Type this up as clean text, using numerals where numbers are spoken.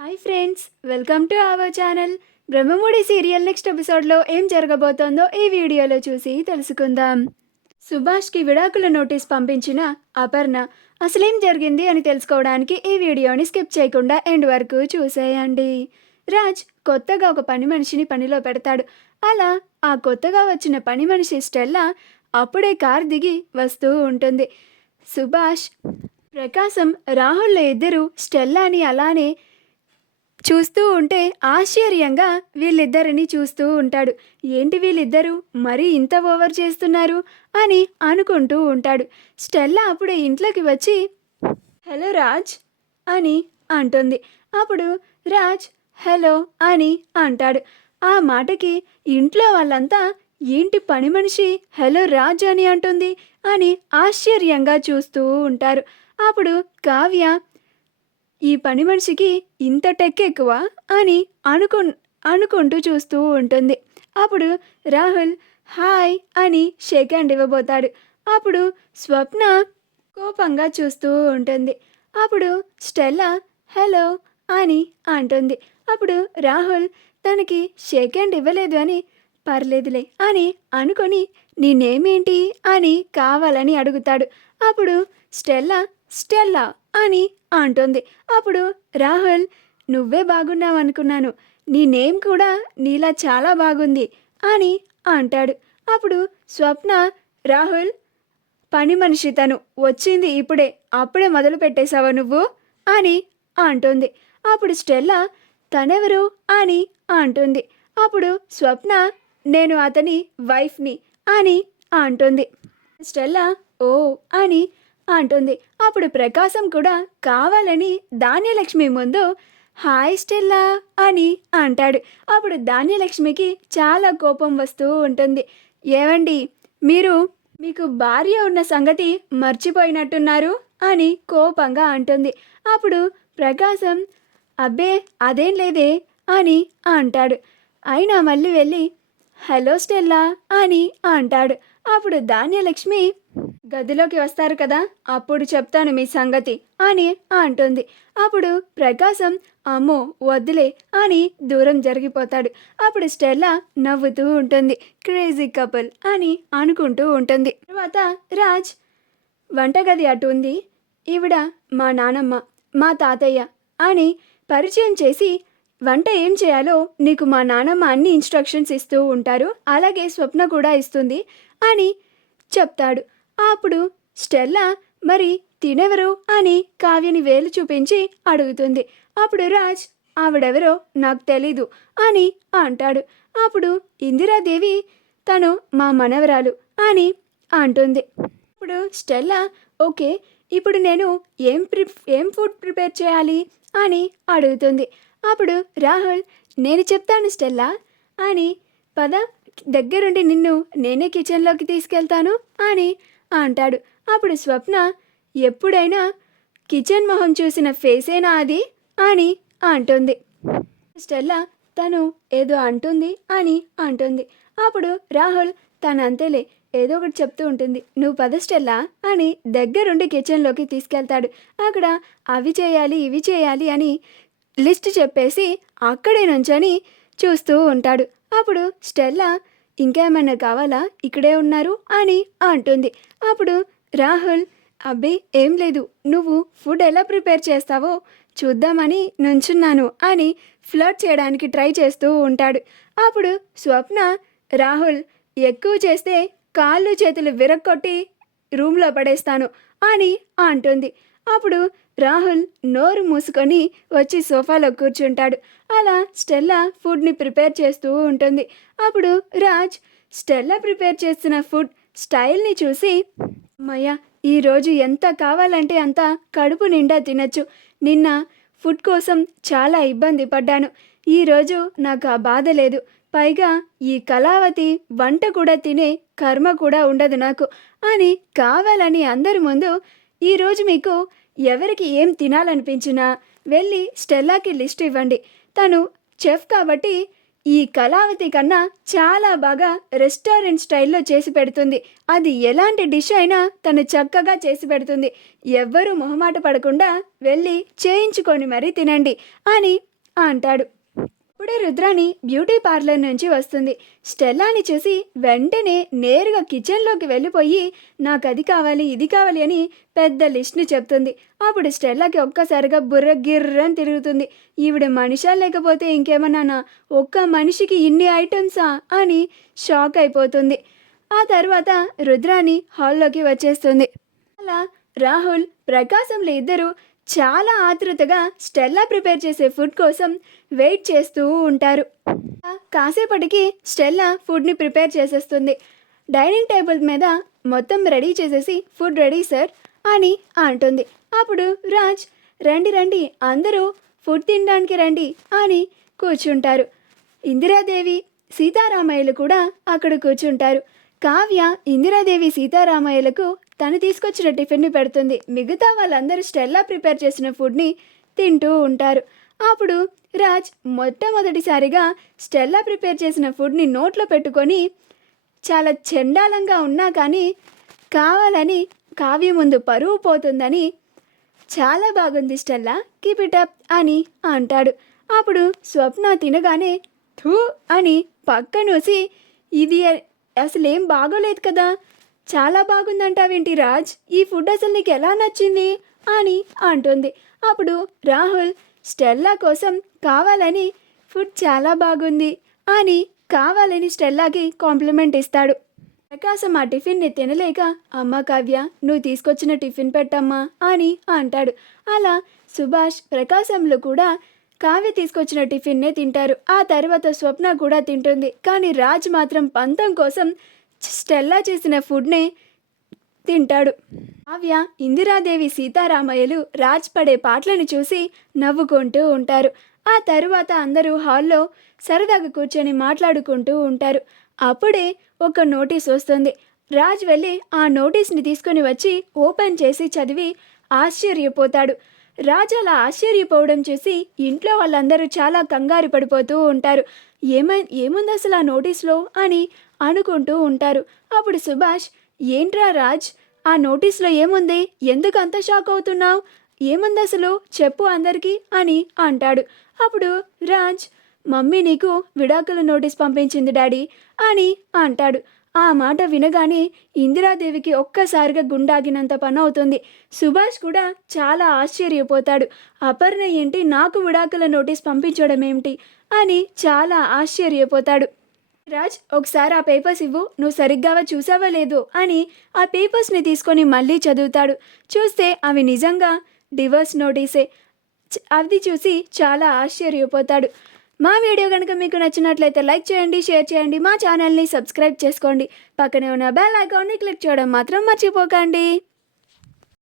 Hi friends, welcome to our channel. Brahmamudi serial next ఎపిసోడ్లో ఏం జరగబోతోందో ఈ వీడియోలో చూసి తెలుసుకుందాం. సుభాష్కి విడాకుల నోటీస్ పంపించిన అపర్ణ అసలేం జరిగింది అని తెలుసుకోవడానికి ఈ వీడియోని స్కిప్ చేయకుండా ఎండ్ వరకు చూసేయండి. రాజ్ కొత్తగా ఒక పని మనిషిని పనిలో పెడతాడు. అలా ఆ కొత్తగా వచ్చిన పని మనిషి స్టెల్లా అప్పుడే కార్ దిగి వస్తూ ఉంటుంది. సుభాష్, ప్రకాశం, రాహుల్ ఇద్దరు స్టెల్లాని అలానే చూస్తూ ఉంటే ఆశ్చర్యంగా వీళ్ళిద్దరిని చూస్తూ ఉంటాడు. ఏంటి వీళ్ళిద్దరూ మరీ ఇంత ఓవర్ చేస్తున్నారు అని అనుకుంటూ ఉంటాడు. స్టెల్లా అప్పుడే ఇంట్లోకి వచ్చి హలో రాజ్ అని అంటుంది. అప్పుడు రాజ్ హలో అని అంటాడు. ఆ మాటకి ఇంట్లో వాళ్ళంతా ఏంటి పని మనిషి హలో రాజ్ అని అంటుంది అని ఆశ్చర్యంగా చూస్తూ ఉంటారు. అప్పుడు కావ్య ఈ పని మనిషికి ఇంత టెక్ ఎక్కువ అని అనుకుంటూ చూస్తూ ఉంటుంది. అప్పుడు రాహుల్ హాయ్ అని షేక్ హ్యాండ్ ఇవ్వబోతాడు. అప్పుడు స్వప్న కోపంగా చూస్తూ ఉంటుంది. అప్పుడు స్టెల్లా హలో అని అంటుంది. అప్పుడు రాహుల్ తనకి షేక్ హ్యాండ్ ఇవ్వలేదు అని పర్లేదులే అని అనుకొని నీ నేమేంటి అని కావాలని అడుగుతాడు. అప్పుడు స్టెల్లా స్టెల్లా అని అంటుంది. అప్పుడు రాహుల్ నువ్వే బాగున్నావనుకున్నాను, నీ నేమ్ కూడా నీలా చాలా బాగుంది అని అంటాడు. అప్పుడు స్వప్న రాహుల్ పని మనిషి తను వచ్చింది ఇప్పుడే, అప్పుడే మొదలు పెట్టేశావా నువ్వు అని అంటుంది. అప్పుడు స్టెల్లా తనెవరు అని అంటుంది. అప్పుడు స్వప్న నేను అతని వైఫ్ని అని అంటుంది. స్టెల్లా ఓ అని అంటుంది. అప్పుడు ప్రకాశం కూడా కావాలని ధాన్యలక్ష్మి ముందు హాయ్ స్టెల్లా అని అంటాడు. అప్పుడు ధాన్యలక్ష్మికి చాలా కోపం వస్తూ ఉంటుంది. ఏవండి మీకు భార్య ఉన్న సంగతి మర్చిపోయినట్టున్నారు అని కోపంగా అంటుంది. అప్పుడు ప్రకాశం అబ్బే అదేం లేదే అని అంటాడు. అయినా మళ్ళీ వెళ్ళి హలో స్టెల్లా అని అంటాడు. అప్పుడు ధాన్యలక్ష్మి గదిలోకి వస్తారు కదా, అప్పుడు చెప్తాను మీ సంగతి అని అంటుంది. అప్పుడు ప్రకాశం అమ్మో వద్దులే అని దూరం జరిగిపోతాడు. అప్పుడు స్టెల్లా నవ్వుతూ ఉంటుంది. క్రేజీ కపుల్ అని అనుకుంటూ ఉంటుంది. తర్వాత రాజ్ వంటగది అటు ఉంది, ఈవిడ మా నానమ్మ మా తాతయ్య అని పరిచయం చేసి వంట ఏం చేయాలో నీకు మా నానమ్మ అన్ని ఇన్స్ట్రక్షన్స్ ఇస్తూ ఉంటారు, అలాగే స్వప్న కూడా ఇస్తుంది అని చెప్తాడు. అప్పుడు స్టెల్లా మరి తినెవరు అని కావ్యని వేలు చూపించి అడుగుతుంది. అప్పుడు రాజ్ ఆవిడెవరో నాకు తెలీదు అని అంటాడు. అప్పుడు ఇందిరాదేవి తను మా మనవరాలు అని అంటుంది. ఇప్పుడు స్టెల్లా ఓకే, ఇప్పుడు నేను ఏం ఫుడ్ ప్రిపేర్ చేయాలి అని అడుగుతుంది. అప్పుడు రాహుల్ నేను చెప్తాను స్టెల్లా అని పద దగ్గరుండి నిన్ను నేనే కిచెన్లోకి తీసుకెళ్తాను అని అంటాడు. అప్పుడు స్వప్న ఎప్పుడైనా కిచెన్ మొహం చూసిన ఫేసేనా అది అని అంటుంది. స్టెల్లా తను ఏదో అంటుంది అని అంటుంది. అప్పుడు రాహుల్ తనంతేలే ఏదో ఒకటి చెప్తూ ఉంటుంది, నువ్వు పద స్టెల్లా అని దగ్గరుండి కిచెన్లోకి తీసుకెళ్తాడు. అక్కడ అవి చేయాలి ఇవి చేయాలి అని లిస్ట్ చెప్పేసి అక్కడే నుంచొని చూస్తూ ఉంటాడు. అప్పుడు స్టెల్లా ఇంకేమన్నా కావాలా, ఇక్కడే ఉన్నారు అని అంటుంది. అప్పుడు రాహుల్ అబ్బే ఏం లేదు, నువ్వు ఫుడ్ ఎలా ప్రిపేర్ చేస్తావో చూద్దామని నుంచున్నాను అని ఫ్లర్ట్ చేయడానికి ట్రై చేస్తూ ఉంటాడు. అప్పుడు స్వప్న రాహుల్ ఎక్కువ చేస్తే కాళ్ళు చేతులు విరక్కొట్టి రూమ్లో పడేస్తాను అని అంటుంది. అప్పుడు రాహుల్ నోరు మూసుకొని వచ్చి సోఫాలో కూర్చుంటాడు. అలా స్టెల్లా ఫుడ్ని ప్రిపేర్ చేస్తూ ఉంటుంది. అప్పుడు రాజ్ స్టెల్లా ప్రిపేర్ చేస్తున్న ఫుడ్ స్టైల్ని చూసి అమ్మయ్య ఈరోజు ఎంత కావాలంటే అంత కడుపు నిండా తినచ్చు, నిన్న ఫుడ్ కోసం చాలా ఇబ్బంది పడ్డాను, ఈరోజు నాకు ఆ బాధ లేదు, పైగా ఈ కళావతి వంట కూడా తినే కర్మ కూడా ఉండదు నాకు అని కావాలని అందరి ముందు ఈరోజు మీకు ఎవరికి ఏం తినాలనిపించినా వెళ్ళి స్టెల్లాకి లిస్ట్ ఇవ్వండి, తను చెఫ్ కాబట్టి ఈ కళావతి కన్నా చాలా బాగా రెస్టారెంట్ స్టైల్లో చేసి పెడుతుంది, అది ఎలాంటి డిష్ అయినా తను చక్కగా చేసి పెడుతుంది, ఎవ్వరూ మొహమాట పడకుండా వెళ్ళి చేయించుకొని మరీ తినండి అని అంటాడు. అప్పుడే రుద్రాణి బ్యూటీ పార్లర్ నుంచి వస్తుంది. స్టెల్లాని చూసి వెంటనే నేరుగా కిచెన్లోకి వెళ్ళిపోయి నాకు అది కావాలి ఇది కావాలి అని పెద్ద లిస్ట్ని చెప్తుంది. అప్పుడు స్టెల్లాకి ఒక్కసారిగా బుర్ర గిర్రని తిరుగుతుంది. ఈవిడ మనిషా లేకపోతే ఇంకేమన్నానా, ఒక్క మనిషికి ఇన్ని ఐటమ్సా అని షాక్ అయిపోతుంది. ఆ తర్వాత రుద్రాణి హాల్లోకి వచ్చేస్తుంది. అలా రాహుల్ ప్రకాశంలో ఇద్దరు చాలా ఆతృతగా స్టెల్లా ప్రిపేర్ చేసే ఫుడ్ కోసం వెయిట్ చేస్తూ ఉంటారు. కాసేపటికి స్టెల్లా ఫుడ్ని ప్రిపేర్ చేసేస్తుంది. డైనింగ్ టేబుల్ మీద మొత్తం రెడీ చేసేసి ఫుడ్ రెడీ సార్ అని అంటుంది. అప్పుడు రాజ్ రండి రండి అందరూ ఫుడ్ తినడానికి రండి అని కూర్చుంటారు. ఇందిరాదేవి సీతారామయ్యలు కూడా అక్కడ కూర్చుంటారు. కావ్య ఇందిరాదేవి సీతారామయ్యలకు తను తీసుకొచ్చిన టిఫిన్ని పెడుతుంది. మిగతా వాళ్ళందరూ స్టెల్లా ప్రిపేర్ చేసిన ఫుడ్ని తింటూ ఉంటారు. అప్పుడు రాజ్ మొట్టమొదటిసారిగా స్టెల్లా ప్రిపేర్ చేసిన ఫుడ్ని నోట్లో పెట్టుకొని చాలా చండాలంగా ఉన్నా కానీ కావాలని కావ్య ముందు పరువు పోతుందని చాలా బాగుంది స్టెల్లా కీప్ ఇట్ అప్ అని అంటాడు. అప్పుడు స్వప్న తినగానే థూ అని పక్కనూసి ఇది అసలేం బాగోలేదు కదా, చాలా బాగుందంటావేంటి రాజ్, ఈ ఫుడ్ అసలు నీకు ఎలా నచ్చింది అని అంటుంది. అప్పుడు రాహుల్ స్టెల్లా కోసం కావాలని ఫుడ్ చాలా బాగుంది అని కావాలని స్టెల్లాకి కాంప్లిమెంట్ ఇస్తాడు. ప్రకాశం ఆ టిఫిన్ని తినలేక అమ్మ కావ్య నువ్వు తీసుకొచ్చిన టిఫిన్ పెట్టమ్మా అని అంటాడు. అలా సుభాష్ ప్రకాశంలో కూడా కావ్య తీసుకొచ్చిన టిఫిన్నే తింటారు. ఆ తర్వాత స్వప్న కూడా తింటుంది. కానీ రాజ్ మాత్రం పంతం కోసం స్టెల్లా చేసిన ఫుడ్నే తింటాడు. కావ్య ఇందిరాదేవి సీతారామయ్యలు రాజ్ పడే పాటలను చూసి నవ్వుకుంటూ ఉంటారు. ఆ తరువాత అందరూ హాల్లో సరదాగా కూర్చొని మాట్లాడుకుంటూ ఉంటారు. అప్పుడే ఒక నోటీస్ వస్తుంది. రాజ్ వెళ్ళి ఆ నోటీస్ని తీసుకొని వచ్చి ఓపెన్ చేసి చదివి ఆశ్చర్యపోతాడు. రాజు అలా ఆశ్చర్యపోవడం చూసి ఇంట్లో వాళ్ళందరూ చాలా కంగారు పడిపోతూ ఉంటారు. ఏముంది అసలు ఆ నోటీస్లో అని అనుకుంటూ ఉంటారు. అప్పుడు సుభాష్ ఏంట్రా రాజ్, ఆ నోటీస్లో ఏముంది, ఎందుకు అంత షాక్ అవుతున్నావు, ఏముంది అసలు చెప్పు అందరికీ అని అంటాడు. అప్పుడు రాజ్ మమ్మీ నీకు విడాకుల నోటీస్ పంపించింది డాడీ అని అంటాడు. ఆ మాట వినగానే ఇందిరాదేవికి ఒక్కసారిగా గుండాగినంత పని అవుతుంది. సుభాష్ కూడా చాలా ఆశ్చర్యపోతాడు. అపర్ణ ఏంటి నాకు విడాకుల నోటీస్ పంపించడం ఏమిటి అని చాలా ఆశ్చర్యపోతాడు. రాజ్ ఒకసారి ఆ పేపర్స్ ఇవ్వు, నువ్వు సరిగ్గా చూసావా లేదు అని ఆ పేపర్స్ని తీసుకొని మళ్ళీ చదువుతాడు. చూస్తే అవి నిజంగా డివోర్స్ నోటీసే. అది చూసి చాలా ఆశ్చర్యపోతాడు. మా వీడియో కనుక మీకు నచ్చినట్లయితే లైక్ చేయండి, షేర్ చేయండి, మా ఛానల్ని సబ్స్క్రైబ్ చేసుకోండి. పక్కనే ఉన్న బెల్ ఐకాన్ని క్లిక్ చేయడం మాత్రం మర్చిపోకండి.